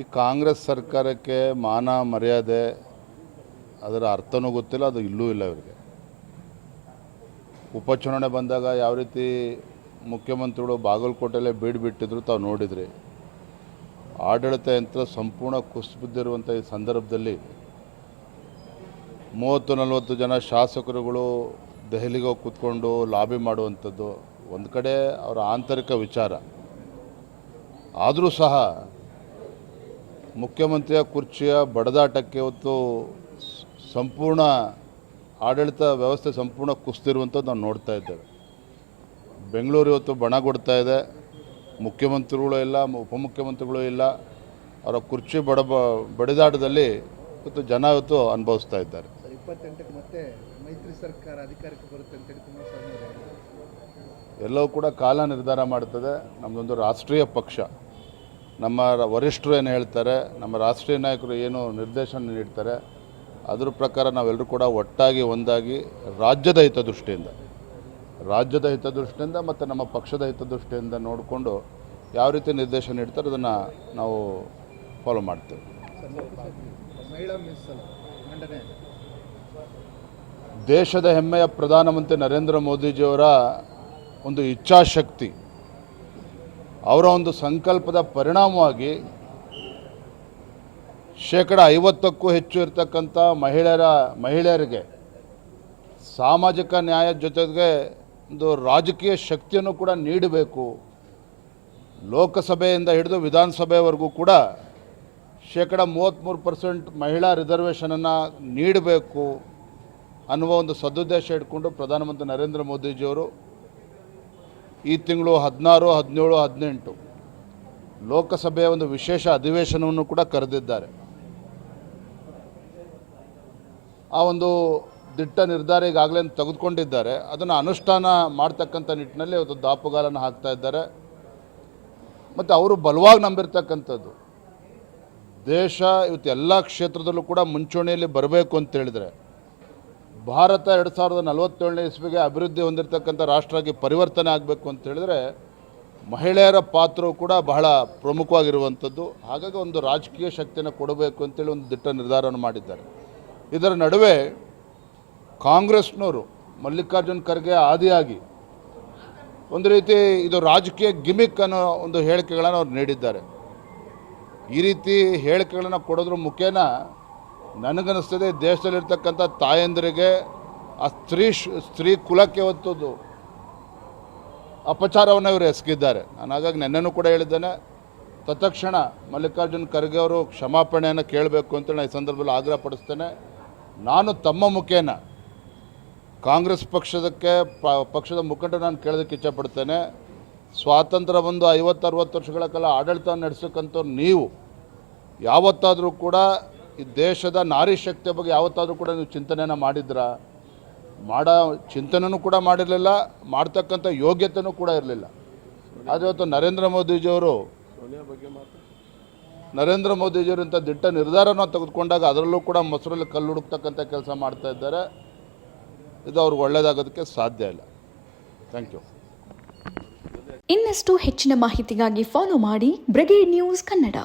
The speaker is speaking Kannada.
ಈ ಕಾಂಗ್ರೆಸ್ ಸರ್ಕಾರಕ್ಕೆ ಮಾನ ಮರ್ಯಾದೆ ಅದರ ಅರ್ಥನೂ ಗೊತ್ತಿಲ್ಲ, ಅದು ಇಲ್ಲೂ ಇಲ್ಲ ಇವರಿಗೆ. ಉಪಚುನಾವಣೆ ಬಂದಾಗ ಯಾವ ರೀತಿ ಮುಖ್ಯಮಂತ್ರಿಗಳು ಬಾಗಲಕೋಟೆಯಲ್ಲೇ ಬಿಟ್ಟಿದ್ರು ತಾವು ನೋಡಿದ್ರಿ. ಆಡಳಿತ ಯಂತ್ರ ಸಂಪೂರ್ಣ ಕುಸಿಬಿದ್ದಿರುವಂಥ ಈ ಸಂದರ್ಭದಲ್ಲಿ 30-40 ಜನ ಶಾಸಕರುಗಳು ದೆಹಲಿಗೆ ಹೋಗಿ ಕೂತ್ಕೊಂಡು ಲಾಬಿ ಮಾಡುವಂಥದ್ದು ಒಂದು ಕಡೆ ಅವರ ಆಂತರಿಕ ವಿಚಾರ. ಆದರೂ ಸಹ ಮುಖ್ಯಮಂತ್ರಿಯ ಕುರ್ಚಿಯ ಬಡದಾಟಕ್ಕೆ ಇವತ್ತು ಸಂಪೂರ್ಣ ಆಡಳಿತ ವ್ಯವಸ್ಥೆ ಸಂಪೂರ್ಣ ಕುಸಿದಿರುವಂಥದ್ದು ನಾವು ನೋಡ್ತಾ ಇದ್ದೇವೆ. ಬೆಂಗಳೂರು ಇವತ್ತು ಬಣಗೊಡ್ತಾ ಇದೆ. ಮುಖ್ಯಮಂತ್ರಿಗಳು ಇಲ್ಲ, ಉಪಮುಖ್ಯಮಂತ್ರಿಗಳು ಇಲ್ಲ. ಅವರ ಕುರ್ಚಿ ಬಡಿದಾಟದಲ್ಲಿ ಇವತ್ತು ಜನ ಇವತ್ತು ಅನುಭವಿಸ್ತಾ ಇದ್ದಾರೆ. 28ಕ್ಕೆ ಮತ್ತೆ ಮೈತ್ರಿ ಸರ್ಕಾರ ಅಧಿಕಾರಕ್ಕೆ ಬರುತ್ತೆ ಅಂತೇಳಿ ಕುಮಾರಸ್ವಾಮಿ ಎಲ್ಲವೂ ಕೂಡ ಕಾಲ ನಿರ್ಧಾರ ಮಾಡ್ತದೆ. ನಮ್ಮದೊಂದು ರಾಷ್ಟ್ರೀಯ ಪಕ್ಷ, ನಮ್ಮ ವರಿಷ್ಠರು ಏನು ಹೇಳ್ತಾರೆ, ನಮ್ಮ ರಾಷ್ಟ್ರೀಯ ನಾಯಕರು ಏನು ನಿರ್ದೇಶನ ನೀಡ್ತಾರೆ, ಅದರ ಪ್ರಕಾರ ನಾವೆಲ್ಲರೂ ಕೂಡ ಒಟ್ಟಾಗಿ ಒಂದಾಗಿ ರಾಜ್ಯದ ಹಿತದೃಷ್ಟಿಯಿಂದ ಮತ್ತು ನಮ್ಮ ಪಕ್ಷದ ಹಿತದೃಷ್ಟಿಯಿಂದ ನೋಡಿಕೊಂಡು ಯಾವ ರೀತಿ ನಿರ್ದೇಶನ ನೀಡ್ತಾರೆ ಅದನ್ನು ನಾವು ಫಾಲೋ ಮಾಡ್ತೇವೆ. ಮಹಿಳಾ ಮೀಸಲು ಮಂಡನೆ ದೇಶದ ಹೆಮ್ಮೆಯ ಪ್ರಧಾನಮಂತ್ರಿ ನರೇಂದ್ರ ಮೋದಿಜಿಯವರ ಒಂದು ಇಚ್ಛಾಶಕ್ತಿ, ಅವರ ಒಂದು ಸಂಕಲ್ಪದ ಪರಿಣಾಮವಾಗಿ 50%ಕ್ಕೂ ಹೆಚ್ಚು ಇರತಕ್ಕಂಥ ಮಹಿಳೆಯರಿಗೆ ಸಾಮಾಜಿಕ ನ್ಯಾಯದ ಜೊತೆಗೆ ಒಂದು ರಾಜಕೀಯ ಶಕ್ತಿಯನ್ನು ಕೂಡ ನೀಡಬೇಕು. ಲೋಕಸಭೆಯಿಂದ ಹಿಡಿದು ವಿಧಾನಸಭೆವರೆಗೂ ಕೂಡ 33% ಮಹಿಳಾ ರಿಸರ್ವೇಷನನ್ನು ನೀಡಬೇಕು ಅನ್ನುವ ಒಂದು ಸದುದ್ದೇಶ ಇಟ್ಕೊಂಡು ಪ್ರಧಾನಮಂತ್ರಿ ನರೇಂದ್ರ ಮೋದಿಜಿಯವರು ಈ ತಿಂಗಳು 16, 17, 18 ಲೋಕಸಭೆಯ ಒಂದು ವಿಶೇಷ ಅಧಿವೇಶನವನ್ನು ಕೂಡ ಕರೆದಿದ್ದಾರೆ. ಆ ಒಂದು ದಿಟ್ಟ ನಿರ್ಧಾರ ಈಗಾಗಲೇ ತೆಗೆದುಕೊಂಡಿದ್ದಾರೆ. ಅದನ್ನು ಅನುಷ್ಠಾನ ಮಾಡ್ತಕ್ಕಂಥ ನಿಟ್ಟಿನಲ್ಲಿ ಒಂದು ದಾಪುಗಾಲನ್ನು ಹಾಕ್ತಾ ಇದ್ದಾರೆ. ಮತ್ತು ಅವರು ಬಲವಾಗಿ ನಂಬಿರ್ತಕ್ಕಂಥದ್ದು ದೇಶ ಇವತ್ತು ಎಲ್ಲ ಕ್ಷೇತ್ರದಲ್ಲೂ ಕೂಡ ಮುಂಚೂಣಿಯಲ್ಲಿ ಬರಬೇಕು ಅಂತ ಹೇಳಿದರೆ, ಭಾರತ 2047ನೇ ಇಸ್ವಿಗೆ ಅಭಿವೃದ್ಧಿ ಹೊಂದಿರತಕ್ಕಂಥ ರಾಷ್ಟ್ರವಾಗಿ ಪರಿವರ್ತನೆ ಆಗಬೇಕು ಅಂತ ಹೇಳಿದರೆ ಮಹಿಳೆಯರ ಪಾತ್ರವು ಕೂಡ ಬಹಳ ಪ್ರಮುಖವಾಗಿರುವಂಥದ್ದು. ಹಾಗಾಗಿ ಒಂದು ರಾಜಕೀಯ ಶಕ್ತಿಯನ್ನು ಕೊಡಬೇಕು ಅಂತೇಳಿ ಒಂದು ದಿಟ್ಟ ನಿರ್ಧಾರವನ್ನು ಮಾಡಿದ್ದಾರೆ. ಇದರ ನಡುವೆ ಕಾಂಗ್ರೆಸ್ನವರು ಮಲ್ಲಿಕಾರ್ಜುನ್ ಖರ್ಗೆ ಆದಿಯಾಗಿ ಒಂದು ರೀತಿ ಇದು ರಾಜಕೀಯ ಗಿಮಿಕ್ ಅನ್ನೋ ಒಂದು ಹೇಳಿಕೆಗಳನ್ನು ಅವ್ರು ನೀಡಿದ್ದಾರೆ. ಈ ರೀತಿ ಹೇಳಿಕೆಗಳನ್ನು ಕೊಡೋದ್ರ ಮುಖೇನ ನನಗನ್ನಿಸ್ತದೆ ದೇಶದಲ್ಲಿರ್ತಕ್ಕಂಥ ತಾಯಂದಿರಿಗೆ, ಆ ಸ್ತ್ರೀ ಕುಲಕ್ಕೆ ಹೊತ್ತದ್ದು ಅಪಚಾರವನ್ನು ಇವರು ಎಸಗಿದ್ದಾರೆ. ನಾನು ಹಾಗಾಗಿ ನೆನ್ನೆನೂ ಕೂಡ ಹೇಳಿದ್ದೇನೆ, ತತ್ಕ್ಷಣ ಮಲ್ಲಿಕಾರ್ಜುನ್ ಖರ್ಗೆ ಅವರು ಕ್ಷಮಾಪಣೆಯನ್ನು ಕೇಳಬೇಕು ಅಂತೇಳಿ ನಾನು ಈ ಸಂದರ್ಭದಲ್ಲಿ ಆಗ್ರಹ ಪಡಿಸ್ತೇನೆ. ನಾನು ತಮ್ಮ ಮುಖೇನ ಕಾಂಗ್ರೆಸ್ ಪಕ್ಷದ ಮುಖಂಡರು ನಾನು ಕೇಳೋದಕ್ಕೆ ಇಚ್ಛಪಡ್ತೇನೆ. ಸ್ವಾತಂತ್ರ್ಯ ಬಂದು 50-60 ವರ್ಷಗಳ ಕಾಲ ಆಡಳಿತ ನಡೆಸಕ್ಕಂಥವ್ರು ನೀವು ಯಾವತ್ತಾದರೂ ಕೂಡ ಈ ದೇಶದ ನಾರಿ ಶಕ್ತಿಯ ಬಗ್ಗೆ ಯಾವತ್ತಾದರೂ ಕೂಡ ನೀವು ಚಿಂತನೆಯನ್ನು ಮಾಡಿದ್ರಾ? ಚಿಂತನೆಯೂ ಕೂಡ ಮಾಡಿರಲಿಲ್ಲ, ಮಾಡ್ತಕ್ಕಂಥ ಯೋಗ್ಯತೆಯೂ ಕೂಡ ಇರಲಿಲ್ಲ. ಆದರೆ ಇವತ್ತು ನರೇಂದ್ರ ಮೋದಿಜಿಯವರು ಇಂಥ ದಿಟ್ಟ ನಿರ್ಧಾರನ ತೆಗೆದುಕೊಂಡಾಗ ಅದರಲ್ಲೂ ಕೂಡ ಮೊಸರಲ್ಲಿ ಕಲ್ಲು ಹುಡುಕ್ತಕ್ಕಂಥ ಕೆಲಸ ಮಾಡ್ತಾ ಇದ್ದಾರೆ. ಇದು ಅವ್ರಿಗೆ ಒಳ್ಳೆಯದಾಗೋದಕ್ಕೆ ಸಾಧ್ಯ ಇಲ್ಲ. Thank you. ಇನ್ನಷ್ಟು ಹೆಚ್ಚಿನ ಮಾಹಿತಿಗಾಗಿ ಫಾಲೋ ಮಾಡಿ ಬ್ರಿಗೇಡ್ ನ್ಯೂಸ್ ಕನ್ನಡ.